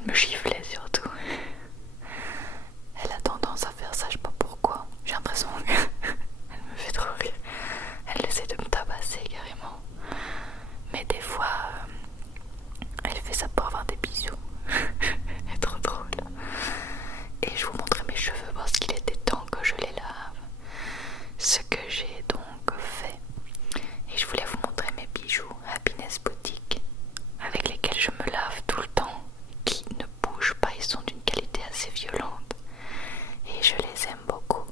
Elle me giflait surtout. Elle a tendance à faire ça, je sais pas pourquoi. J'ai l'impression qu'elle me fait trop rire. Elle essaie de me tabasser carrément. Mais des fois, elle fait ça pour avoir des bisous. Elle est trop drôle. Et je vous montrerai mes cheveux parce qu'il était temps que je les lave. Ce que j'ai donc fait. Et je voulais vous montrer mes bijoux Happiness Boutique avec lesquels je me lave tout le temps, qui ne bougent pas, ils sont d'une qualité assez violente et je les aime beaucoup,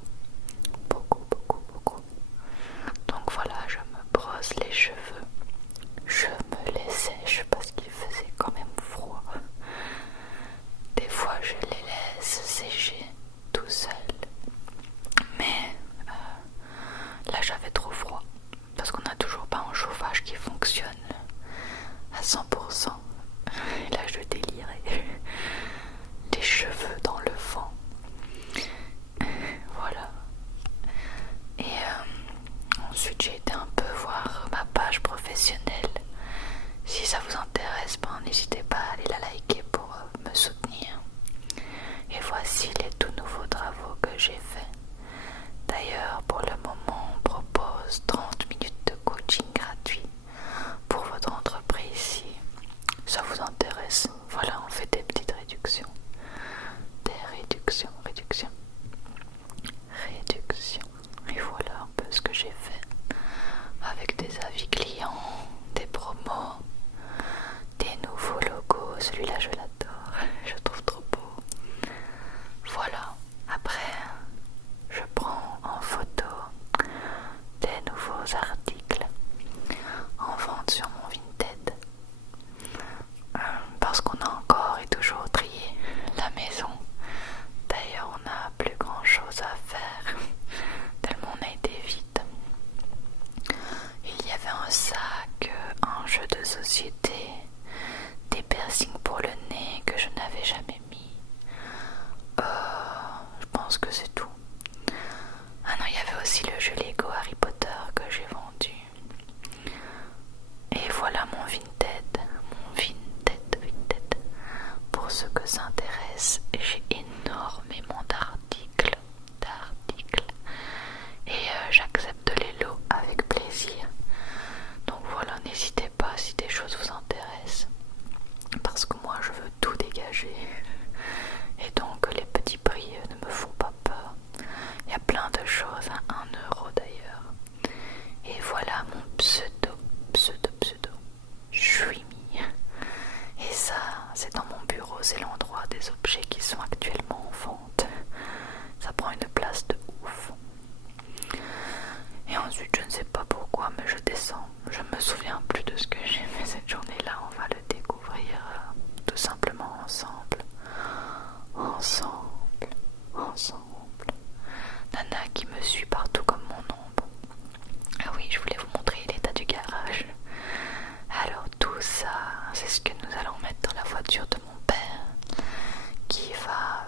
beaucoup, beaucoup, beaucoup. Donc voilà, je me brosse les cheveux, je me les sèche parce qu'il faisait quand même froid. Des fois je les laisse sécher tout seul, mais là j'avais trop froid parce qu'on n'a toujours pas un chauffage qui fonctionne à 100%. Et là je délirais, les cheveux dans le vent. Voilà. Et ensuite j'ai été un peu voir ma page professionnelle. Si ça vous intéresse, n'hésitez pas à aller la liker pour me soutenir. Et voici les tout nouveaux travaux que j'ai faits. D'ailleurs, pour le moment, on propose 30 minutes de coaching gratuit pour votre entreprise si ça vous intéresse. Voilà, on fait des petites réductions. Des réductions. Et voilà un peu ce que j'ai fait. Avec des avis clients, des promos, des nouveaux logos. Celui-là, je l'adore. Je le trouve trop beau. Voilà. Après, je prends en photo des nouveaux articles en vente sur mon Vinted. Parce qu'on a encore et toujours trié la maison. D'ailleurs, on n'a plus grand chose à faire tellement on a été vite. Il y avait un sac, un jeu de société, des piercings pour le nez que je n'avais jamais mis. Je pense que c'est tout. Ah non, il y avait aussi le jeu Lego Harry Potter que j'ai vendu. Et voilà mon Vinted. Pour ceux que ça intéresse, j'ai énormément d'articles. Et j'accepte les lots avec plaisir. Donc voilà, n'hésitez pas si des choses vous intéressent. Parce que moi je veux tout dégager. Et donc les petits prix ne me font pas peur. Il y a plein de choses à 1 € d'ailleurs. Et voilà mon pseudo. Chouimi. Et ça, c'est dans mon bureau, c'est l'endroit des objets qui sont actuellement en vente. Ça prend une place de ouf. Et ensuite, je ne sais pas pourquoi, mais je descends. Je me souviens plus de ce que j'ai fait cette journée-là. On va le découvrir tout simplement ensemble. Nana qui me suit partout comme mon ombre. Ah oui, je voulais vous montrer l'état du garage. Alors tout ça, c'est ce que nous allons mettre dans la voiture de mon père qui va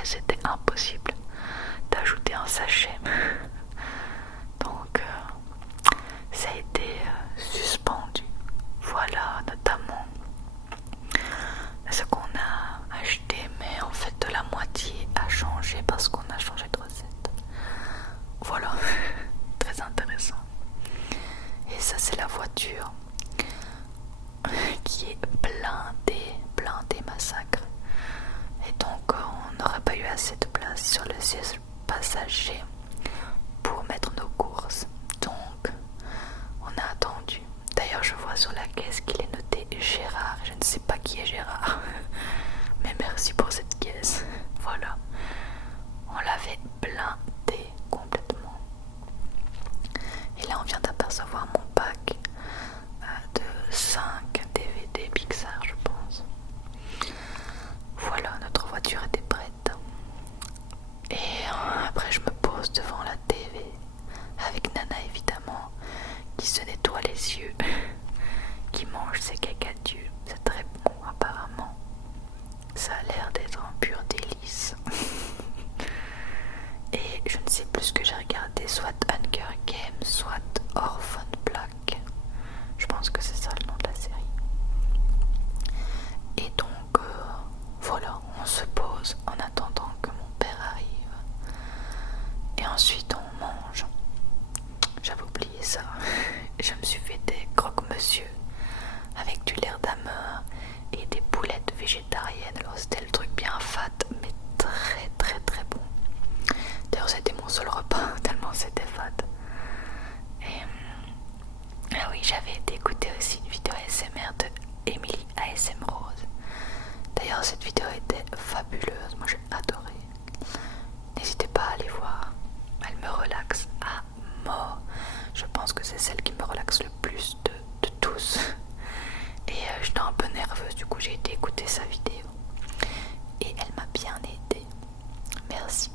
ouais, c'était impossible d'ajouter un sachet. Donc ça a été suspendu. Voilà notamment ce qu'on a acheté, mais en fait de la moitié a changé parce qu'on a changé de recette. Voilà, très intéressant. Et ça c'est la voiture qui est blindée massacre. Et donc on n'aurait pas eu assez de place sur le siège passager pour mettre nos courses. Donc on a attendu. D'ailleurs je vois sur la caisse qu'il est noté Gérard. Je ne sais pas qui est Gérard. Mais merci pour cette caisse. Voilà. On l'avait blindé complètement. Et là on vient d'apercevoir mon pack de 5 DVD Pixar je pense. Voilà, notre voiture était prête. Et après je me pose devant la TV avec Nana évidemment qui se nettoie les yeux, qui mange ses cacadus. C'est très bon apparemment. Ça a l'air d'être un pur délice. Et je ne sais plus ce que j'ai regardé, soit Hunger Games, soit Orphan Black. Je pense que c'est ça le nom de la série. Et donc voilà, on se pose en attendant que mon père arrive. Et ensuite on mange. J'avais oublié ça. Je me suis fait des croque-monsieur avec du lait d'ameur et des boulettes végétariennes. Alors c'était le truc bien fat, mais très bon. D'ailleurs c'était mon seul repas tellement c'était fat. Et ah oui, j'avais été écouter aussi une vidéo ASMR de Emily ASM Rose. D'ailleurs cette vidéo était fabuleuse, moi j'ai adoré. N'hésitez pas à aller voir, elle me relaxe à mort. Je pense que c'est celle qui me relaxe le plus de tous. Et j'étais un peu nerveuse, du coup j'ai été écouter sa vidéo. Et elle m'a bien aidée. Merci.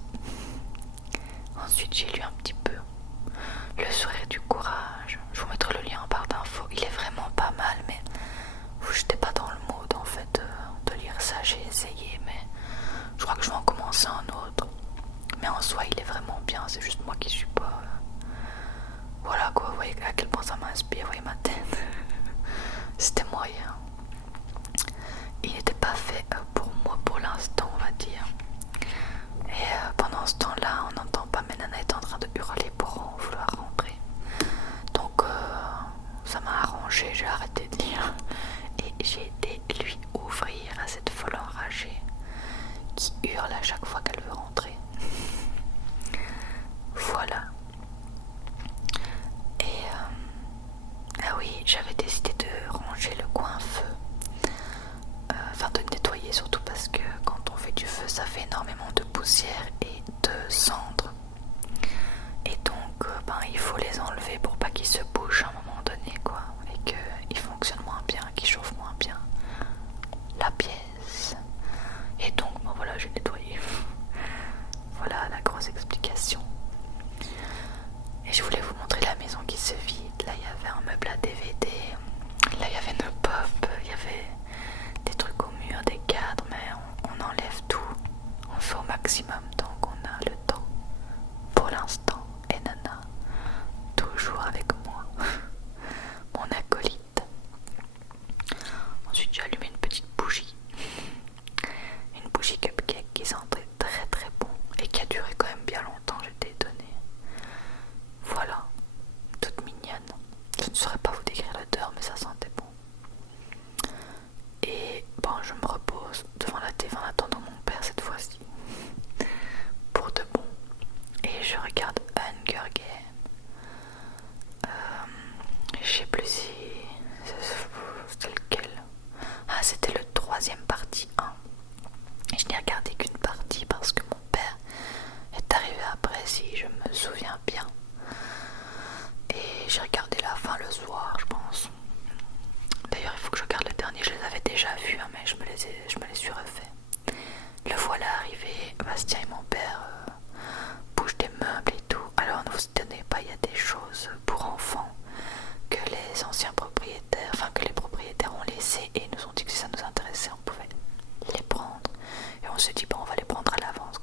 Ensuite j'ai lu un petit peu Le sourire du courage. Je vous mettrai le lien en barre d'infos. Il est vraiment pas mal, mais j'étais pas dans le mood en fait de lire ça. J'ai essayé, mais je crois que je vais en commencer un autre. Mais en soi il est vraiment bien, c'est juste moi qui suis pas... Voilà quoi, vous voyez à quel point ça m'inspire, vous voyez ma tête. C'était moyen. Il n'était pas fait pour moi pour l'instant, on va dire. Et pendant ce temps-là, on n'entend pas, mais Nana est en train de hurler pour vouloir rentrer. Donc ça m'a arrangé, j'ai arrêté de lire. Et j'ai été lui ouvrir à cette folle enragée qui hurle à chaque fois qu'elle veut rentrer. Voilà. Et ah oui, j'avais décidé de ranger le coin feu. Enfin de nettoyer surtout parce que quand on fait du feu ça fait énormément de poussière et de cendres. Et donc il faut les enlever pour pas qu'ils se bougent à un moment donné quoi. Et qu'ils fonctionnent moins bien, qu'ils chauffent moins bien la pièce. Et donc voilà, j'ai nettoyé. Voilà la grosse explication. Et je voulais vous montrer la maison qui se vide. Là il y avait un meuble à DVD. Là il y avait nos pop. Il y avait des trucs au mur, des cadres. Mais on enlève tout. On fait au maximum tant qu'on a le temps. Pour l'instant. Et Nana, toujours avec moi. Mon acolyte. Ensuite j'ai allumé une petite bougie. Une bougie cupcake qui sentait très bon. Et qui a duré quand même bien longtemps. J'étais étonnée. Voilà, toute mignonne. Je ne saurais pas vous décrire l'odeur, mais ça sentait bon. Et bon, je me repose devant la TV en attendant mon père cette fois-ci. Pour de bon. Et je regarde Hunger Games. Je sais plus si... C'était lequel? Ah, c'était le 3e partie 1. Et je n'ai regardé qu'une partie parce que mon père est arrivé après, si je me souviens bien. Et j'ai regardé la fin le soir, je pense. D'ailleurs, il faut que je regarde le dernier, je les avais déjà vus, hein, mais je me les suis refaits. Le voilà arrivé, Bastien et mon père bougent des meubles et tout. Alors ne vous étonnez pas, il y a des choses pour enfants que les anciens propriétaires, enfin que les propriétaires ont laissées et nous ont dit que si ça nous intéressait, on pouvait les prendre. Et on se dit, bon, on va les prendre à l'avance,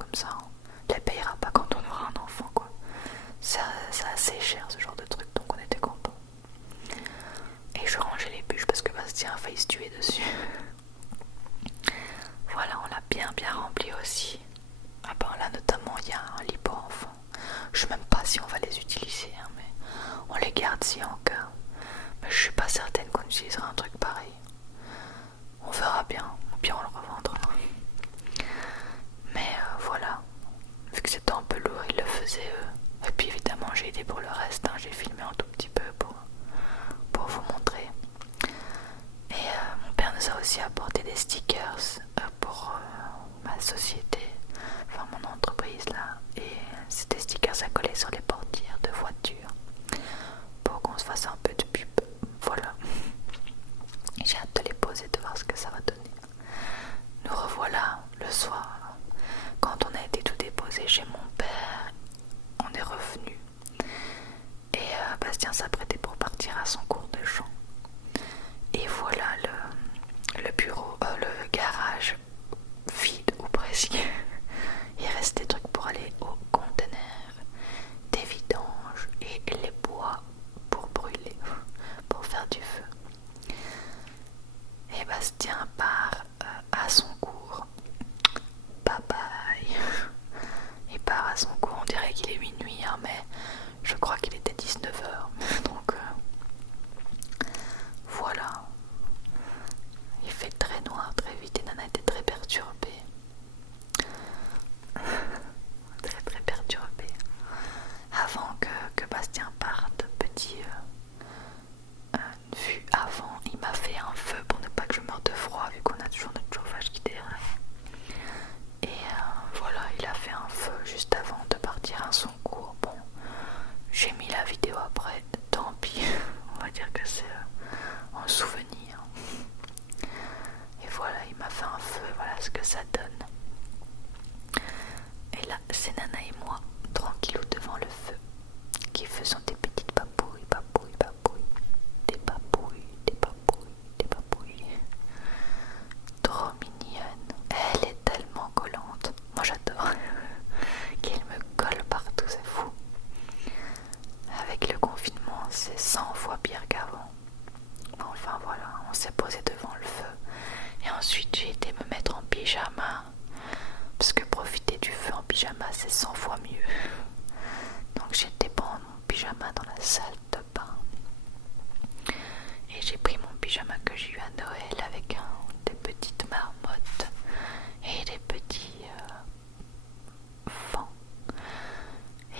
ça donne. Et là, c'est Nana et moi, tranquillou devant le feu, qui faisons des petites papouilles, papouilles, papouilles, des papouilles, des papouilles, des papouilles. Trop mignonne. Elle est tellement collante. Moi j'adore. Qu'elle me colle partout, c'est fou. Avec le confinement, c'est 100 fois pire qu'avant. Enfin voilà, on s'est posé devant le feu. Et ensuite j'ai été me mettre en pyjama. Parce que profiter du feu en pyjama, c'est 100 fois mieux. Donc j'étais prendre mon pyjama dans la salle de bain. Et j'ai pris mon pyjama que j'ai eu à Noël avec des petites marmottes et des petits fans.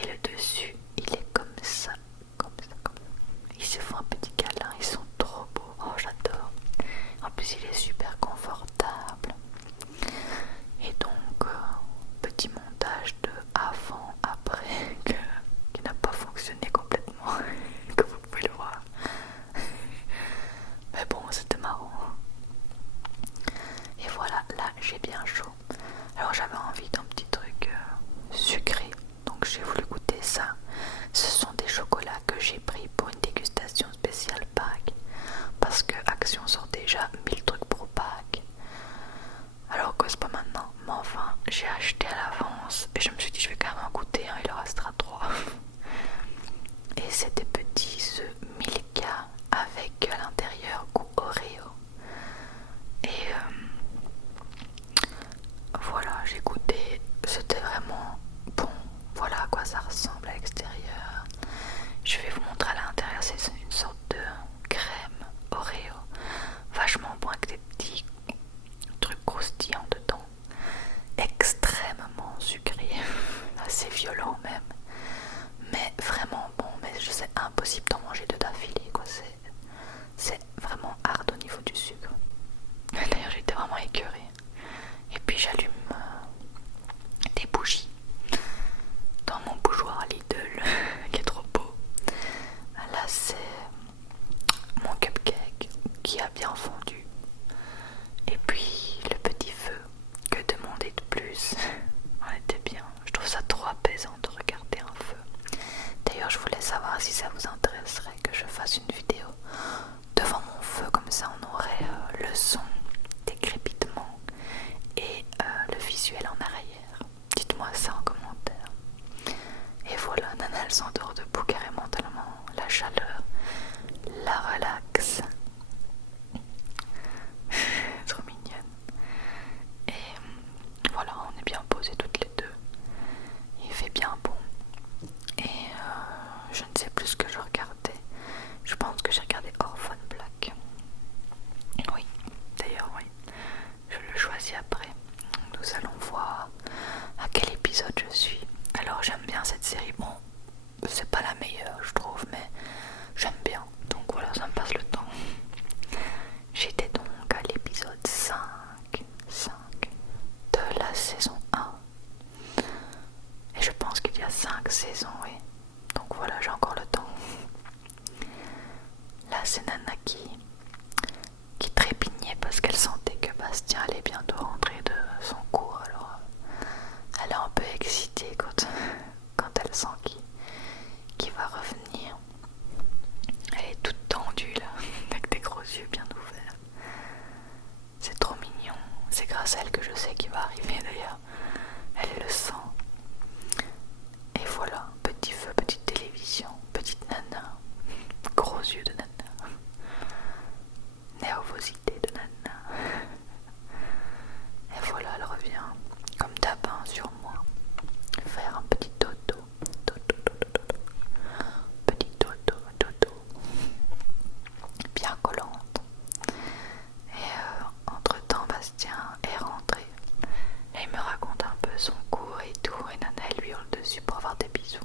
Et le dessus, il est comme ça, comme ça, comme ça. Ils se font un petit câlin, ils sont trop beaux. Oh, j'adore. En plus, il est super confortable. Et donc, petit montage de avant, après, qui n'a pas fonctionné complètement, comme vous pouvez le voir. Mais bon, c'était marrant. Et voilà, là, j'ai bien chaud. Alors, j'avais envie d'un petit truc sucré. Donc, j'ai voulu goûter ça. Ce sont des chocolats que j'ai pris pour une dégustation spéciale Pâques. Parce que Action sort déjà 1000 trucs pour Pâques. Alors que c'est pas maintenant. Mais enfin, j'ai acheté à l'avance. Et je me suis dit, je vais quand même en goûter. Il en restera 3. Et c'est des petits œufs Milka avec à l'intérieur goût Oreo. Et voilà, j'ai goûté, c'était vraiment bon. Voilà à quoi ça ressemble à l'extérieur. Je vais vous montrer à l'intérieur, c'est une sorte de crème Oreo, vachement bon avec des petits trucs croustillants dedans, extrêmement sucré, assez violent même, mais vraiment bon. Mais je sais, impossible d'en manger deux d'affilée, quoi. C'est vraiment hard au niveau du sucre. D'ailleurs, j'étais vraiment écœurée. Et puis j'allume des bougies dans mon bougeoir Lidl qui est trop beau. Là, c'est mon cupcake qui a bien fondu. Et puis le petit feu, que demander de plus? On était bien. Je trouve ça trop apaisant de regarder un feu. D'ailleurs, je voulais savoir si ça vous intéresserait que je fasse une vidéo devant mon feu, comme ça on aurait le son des crépitements et le visuel en arrière. Dites-moi ça en commentaire. Et voilà, Nana elle s'endort debout carrément tellement la chaleur la relaxe. Trop mignonne. Et voilà, on est bien posés toutes les deux. Il fait bien bon. Et je ne sais plus ce que je regardais. Je pense que j'ai regardé Orphan Black. Oui, d'ailleurs oui. Je le choisis après. Nous allons voir à quel épisode je suis. Alors j'aime bien cette série. Bon, c'est pas la meilleure je trouve, mais j'aime bien. Donc voilà, ça me passe le temps. J'étais donc à l'épisode 5 de la saison 1. Et je pense qu'il y a 5 saisons, oui. Donc voilà, j'ai encore le temps. Là, c'est Nana qui trépignait parce qu'elle sentait que Bastien allait bientôt rentrer de son cours. Alors, elle est un peu excitée quand elle sent qu'il va revenir. Elle est toute tendue là, avec des gros yeux bien ouverts. C'est trop mignon. C'est grâce à elle que je sais qu'il va arriver d'ailleurs. Elle le sent. Et voilà, petit feu, petite télévision, petite Nana, gros yeux de Nana, nervosité de Nana. Et voilà, elle revient comme tapin sur moi, faire un petit dodo, petit dodo, bien collante. Et entre-temps, Bastien est rentré. Et il me raconte un peu son cours et tout, et Nana elle lui hurle dessus pour avoir des bisous.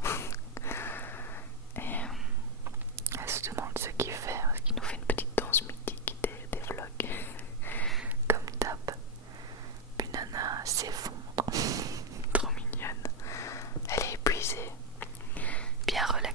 Et elle se demande ce qu'il fait, parce qu'il nous fait une petite danse mythique des vlogs, comme d'hab. Puis Nana s'effondre, trop mignonne. Elle est épuisée, bien relaxée.